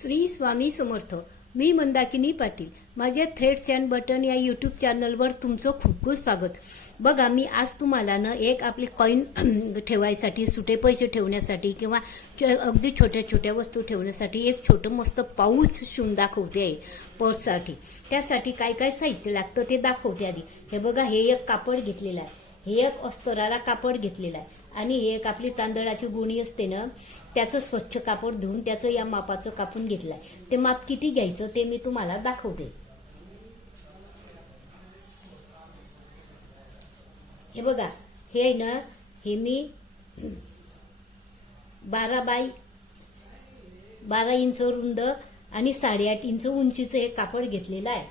श्री स्वामी समर्थ. मी मंदाकिनी पाटील. माझ्या threads and button या YouTube चॅनलवर तुमचं खूप खूप स्वागत. बघा, मी आज तुम्हाला ना एक आपले कॉईन ठेवायसाठी, सुटे पैसे ठेवण्यासाठी किंवा अगदी छोट्या छोट्या वस्तू ठेवण्यासाठी एक छोटं मस्त पाऊच शिवून दाखवते आहे पर्ससाठी. त्यासाठी काय काय साहित्य लागतं ते दाखवते आधी. हे बघा, हे एक कापड घेतलेलं आहे, हे एक अस्तराला कापड घेतलेलं आहे आणि हे एक आपली तांदळाची गुणी असते ना, त्याचं स्वच्छ कापड धुवून त्याचं या मापाचं कापून घेतलंय. ते माप किती घ्यायचं ते मी तुम्हाला दाखवते. हे बघा, हे आहे ना, हे मी 12 इंच रुंद आणि 8.5 इंच उंचीचं हे कापड घेतलेलं आहे.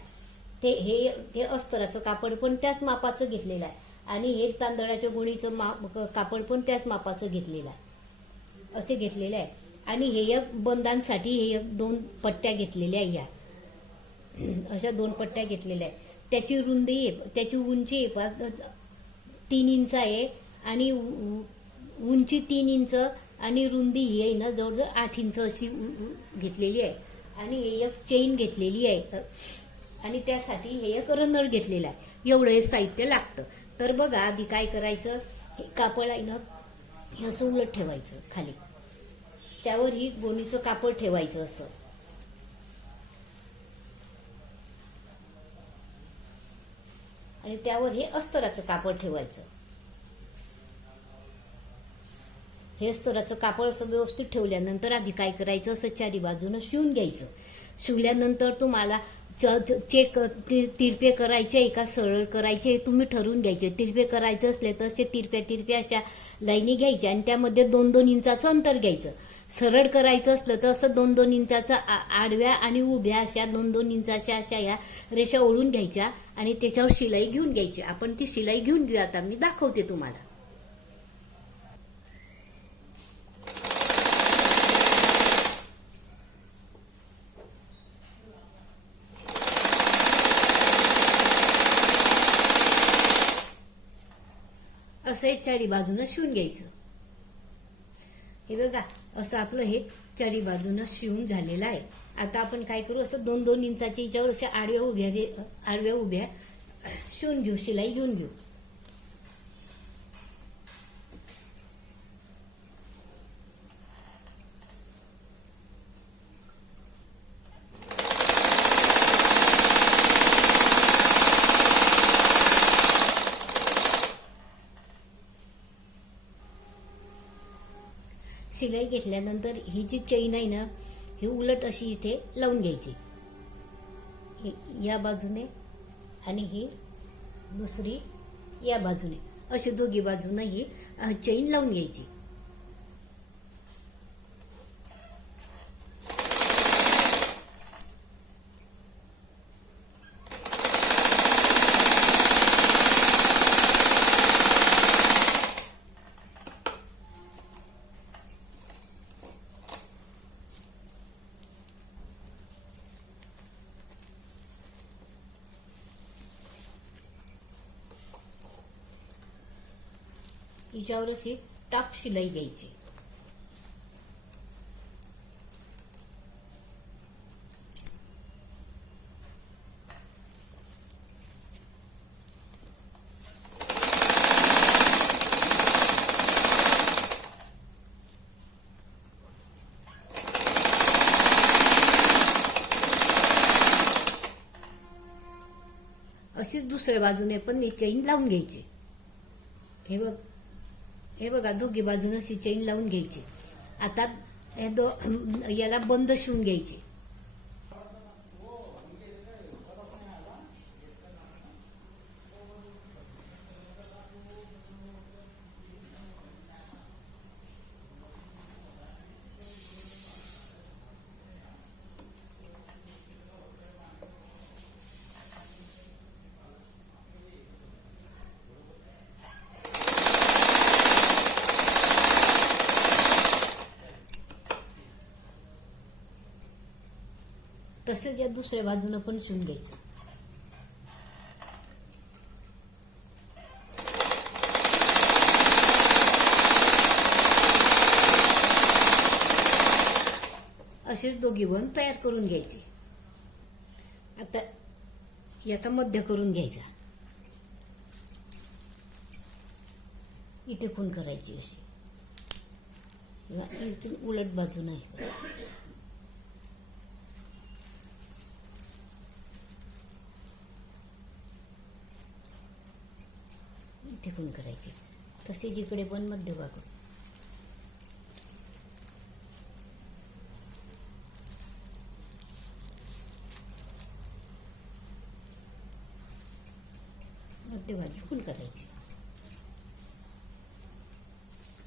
हे अस्तराचं कापड पण त्याच मापाचं घेतलेलं आहे आणि हे तांदळाच्या गुणीचं कापड पण त्याच मापाचं घेतलेलं आहे, असे घेतलेलं आहे. आणि हे एक बंदांसाठी हे एक 2 पट्ट्या घेतलेल्या आहे. या अशा 2 पट्ट्या घेतलेल्या आहे. त्याची रुंदी, त्याची उंची 3 इंच आहे आणि उंची 3 इंच आणि रुंदी ही आहे ना जवळजवळ 8 इंच अशी घेतलेली आहे. आणि हे एक चेन घेतलेली आहे आणि त्यासाठी हे एक रनर घेतलेलं आहे. एवढं हे साहित्य लागतं. तर बघा, आधी काय करायचं, हे कापड आहे ना हे असं उलट ठेवायचं खाली, त्यावर ही गोणीचं कापड ठेवायचं असं. आणि त्यावर हे अस्तराचं कापड ठेवायचं. हे अस्तराचं कापड असं व्यवस्थित ठेवल्यानंतर आधी काय करायचं, असं चारी बाजूनं शिवून घ्यायचं. शिवल्यानंतर तुम्हाला चेक तिरपे करायचे का सरळ करायचे तुम्ही ठरवून घ्यायचे. तिरपे करायचे असले तर असे तिरप्या अशा लाईनी घ्यायच्या आणि त्यामध्ये 2-2 इंचाचं अंतर घ्यायचं. सरळ करायचं असलं तर असं 2-2 इंचाचा आडव्या आणि उभ्या अशा 2-2 इंचाच्या अशा या रेषा ओढून घ्यायच्या आणि त्याच्यावर शिलाई घेऊन घ्यायची. आपण ती शिलाई घेऊन घेऊ. आता मी दाखवते तुम्हाला. असं चारी बाजूनं शिवून घ्यायचं. हे बघा, असं आपलं हे चारी बाजूनं शिवून झालेलं आहे. आता आपण काय करू, असं 2-2 इंचाच्या याच्यावर अशा आडव्या उभ्या शिवून घेऊ, शिलाई घेऊन घेऊ. शिलाई घेतल्यानंतर ही जी चैन आहे ना, ही उलट अशी इथे लावून घ्यायची, या बाजूने आणि ही दुसरी या बाजूने, अशी दोघी बाजूने ही चैन लावून घ्यायची. हिच्यावर अशी टाक शिलाई घ्यायची. अशीच दुसऱ्या बाजूने पण ही चैन लावून घ्यायची. हे बघा, दोघी बाजूने अशी चैन लावून घ्यायची. आता याला बंद शिवून घ्यायची. तसंच या दुसऱ्या बाजूनं पण शिवून घ्यायचं. असेच दोघी पण तयार करून घ्यायचे. आता याचा मध्य करून घ्यायचा. इथे खूण करायची अशी, इथून उलट बाजू नाही. इथे खूण करायची. तसे जिकडे पण मध्यभाग. मध्यभागी खूण करायची.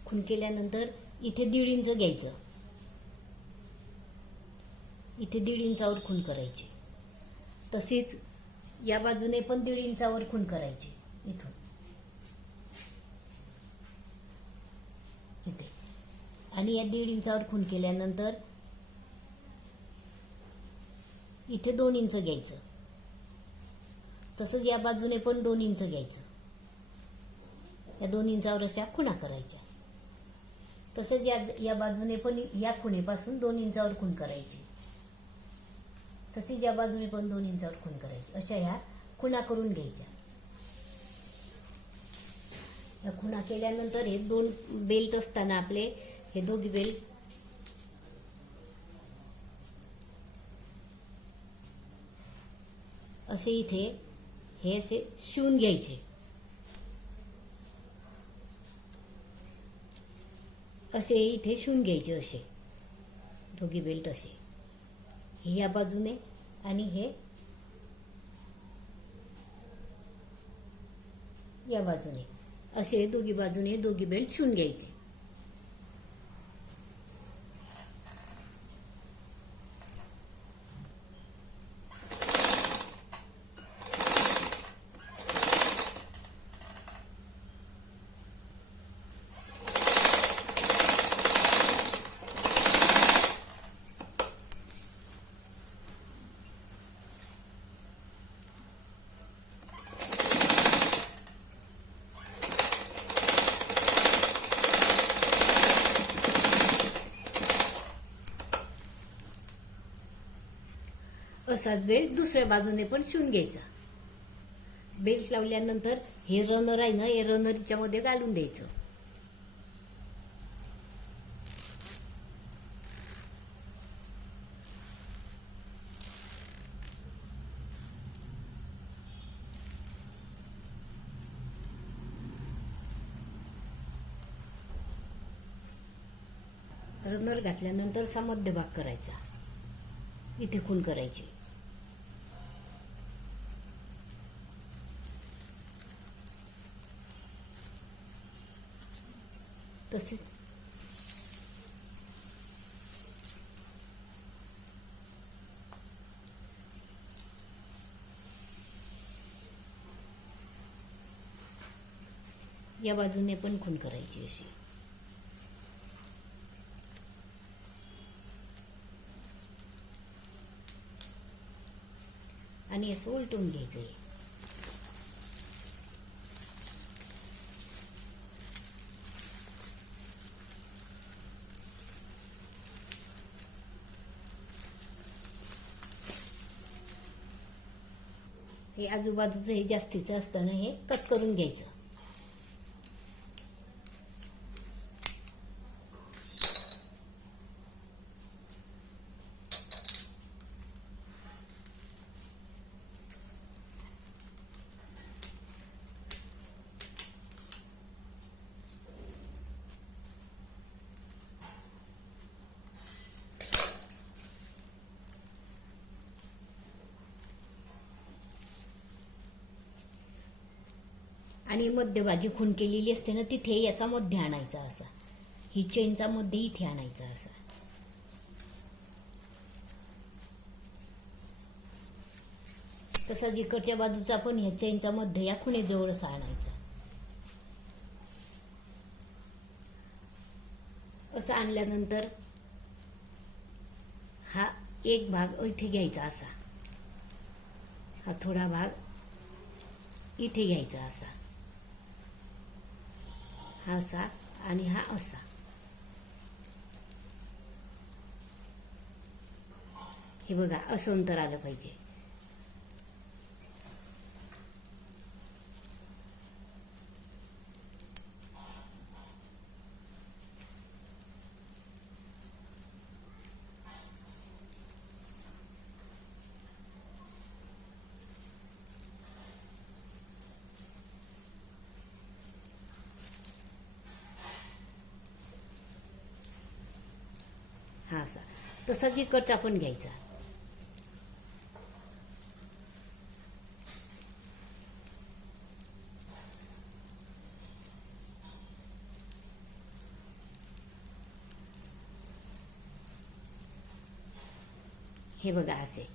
खूण केल्यानंतर इथे 1.5 इंच घ्यायचं. इथे 1.5 इंचावर खूण करायची. तसेच या बाजूने पण 1.5 इंचावर खूण करायची. इथून इथे आणि या 1.5 इंचावर खूण केल्यानंतर इथे 2 इंच घ्यायचं. तसंच या बाजूने पण 2 इंच घ्यायचं. या 2 इंचावर अशा खुणा करायच्या. तसंच या बाजूने पण या खुणेपासून 2 इंचावर खूण करायची. तसेच या बाजूने पण 2 इंचावर खूण करायची. अशा ह्या खुणा करून घ्यायच्या. या खुणा केल्यानंतर हे 2 बेल्ट असताना आपले हे दोघी बेल्ट असे इथे हे असे शिवून घ्यायचे. असे इथे शिवून घ्यायचे. असे दोघी बेल्ट असे, हे या बाजूने आणि हे या बाजूने, असे दोघी बाजूने दोघी बेल्ट शिवून घ्यायचे. असाच बेल्ट दुसऱ्या बाजूने पण शिवून घ्यायचा. बेल्ट लावल्यानंतर हे रनर आहे ना, हे रनर याच्यामध्ये घालून द्यायचं. रनर घातल्यानंतर असा मध्यभाग करायचा. इथे खूण करायची. तसेच या बाजूने पण खूण करायची अशी. आणि असं उलटून घ्यायचं. हे आजूबाजूचं हे जास्तीचं असताना हे कट करून घ्यायचं. आणि मध्यभागी खूण केलेली असते ना, तिथे याचा मध्य आणायचा असा. ही चेनचा मध्य इथे आणायचा असा. तसाच इकडच्या बाजूचा पण ह्या चेनचा मध्य या खुणेजवळ असा आणायचा. असं आणल्यानंतर हा एक भाग इथे घ्यायचा असा. हा थोडा भाग इथे घ्यायचा असा. हा असा आणि हा असा. हे बघा असं अंतर आलं पाहिजे. हा असा तसाच इकडचा पण घ्यायचा. हे बघा असे.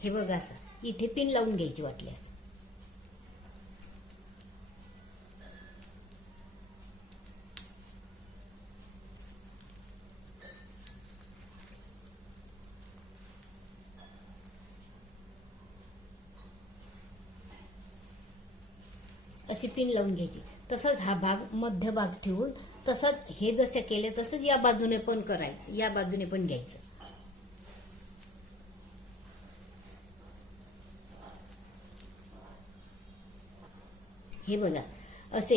हे बघा असं इथे पिन लावून घ्यायची वाटल्यास. अशी पिन लावून घ्यायची. तसंच हा भाग मध्य भाग ठेवून तसंच हे जसं केले तसंच या बाजूने पण करायचं, या बाजूने पण घ्यायचं. हे बघा असे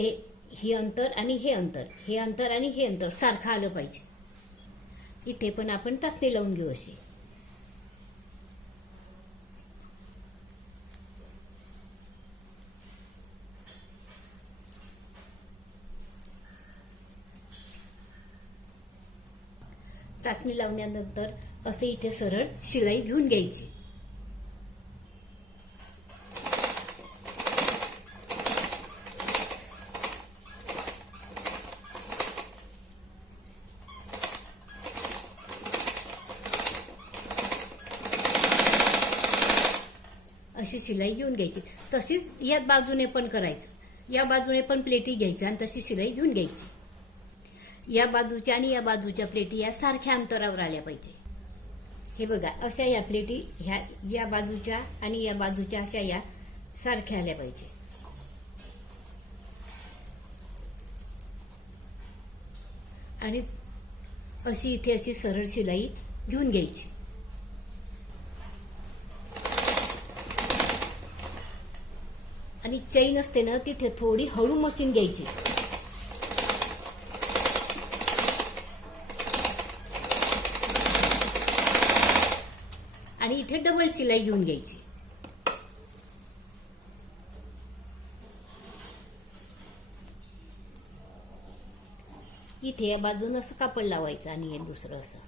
हे अंतर आणि हे अंतर, हे अंतर आणि हे अंतर सारखं आलं पाहिजे. इथे पण आपण टाचणी लावून घेऊ अशी. टाचणी लावल्यानंतर असे इथे सरळ शिलाई घेऊन घ्यायची. अशी शिलाई घेऊन घ्यायची. तशीच या बाजूने पण करायचं. या बाजूने पण प्लेटी घ्यायच्या आणि तशी शिलाई घेऊन घ्यायची. या बाजूच्या आणि या बाजूच्या प्लेटी या सारख्या अंतरावर आल्या पाहिजे. हे बघा अशा या प्लेटी ह्या या बाजूच्या आणि या बाजूच्या अशा या सारख्या आल्या पाहिजे. आणि अशी इथे अशी सरळ शिलाई घेऊन घ्यायची. आणि चैन असते ना तिथे थोडी हळू मशीन घ्यायची. आणि इथे डबल शिलाई घेऊन घ्यायची. इथे या बाजून असं कापड लावायचं आणि हे दुसरं असं.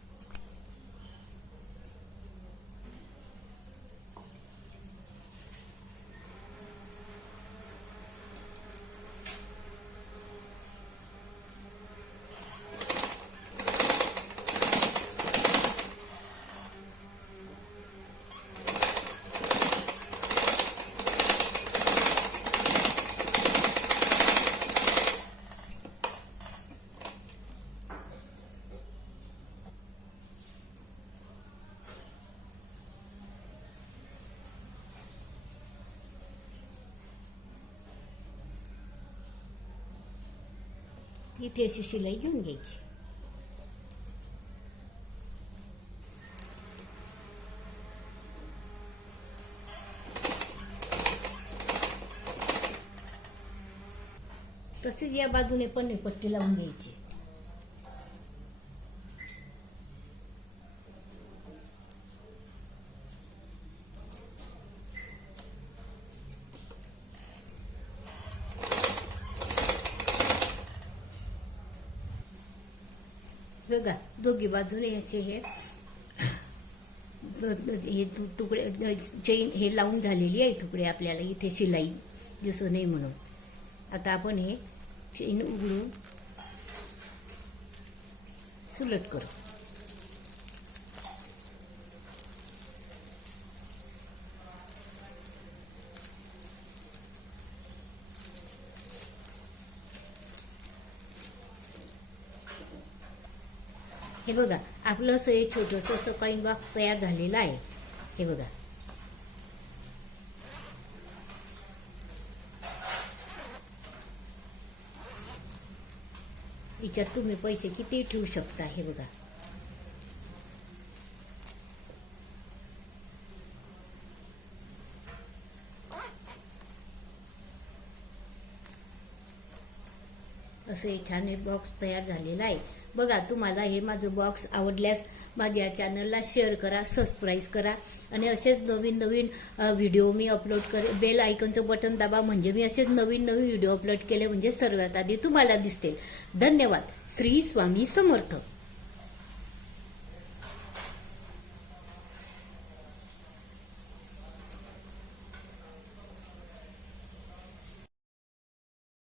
इथे अशी शिलाई घेऊन घ्यायची. तसेच या बाजूने पण पट्टी लावून घ्यायची. बघा दोघी बाजूने असे हे तुकडे चेन हे लावून झालेली आहे तुकडे. आपल्याला इथे शिलाई दिसू नये म्हणून आता आपण हे चेन उघडून सुलट करू. हे बघा आपलं असं हे छोटंसं असं कॉइन बॉक्स तयार झालेलं आहे. हे बघा याच्यात तुम्ही पैसे किती ठेवू शकता. हे बघा असं हे छान हे बॉक्स तयार झालेला आहे. बघा तुम्हाला हे माझं बॉक्स आवडल्यास माझ्या चॅनलला शेअर करा, सबस्क्राईब करा आणि असेच नवीन नवीन व्हिडिओ मी अपलोड बेल आयकॉनचं बटन दाबा म्हणजे मी असेच नवीन नवीन व्हिडिओ अपलोड केले म्हणजे सर्वात आधी तुम्हाला दिसतील. धन्यवाद. श्री स्वामी समर्थ.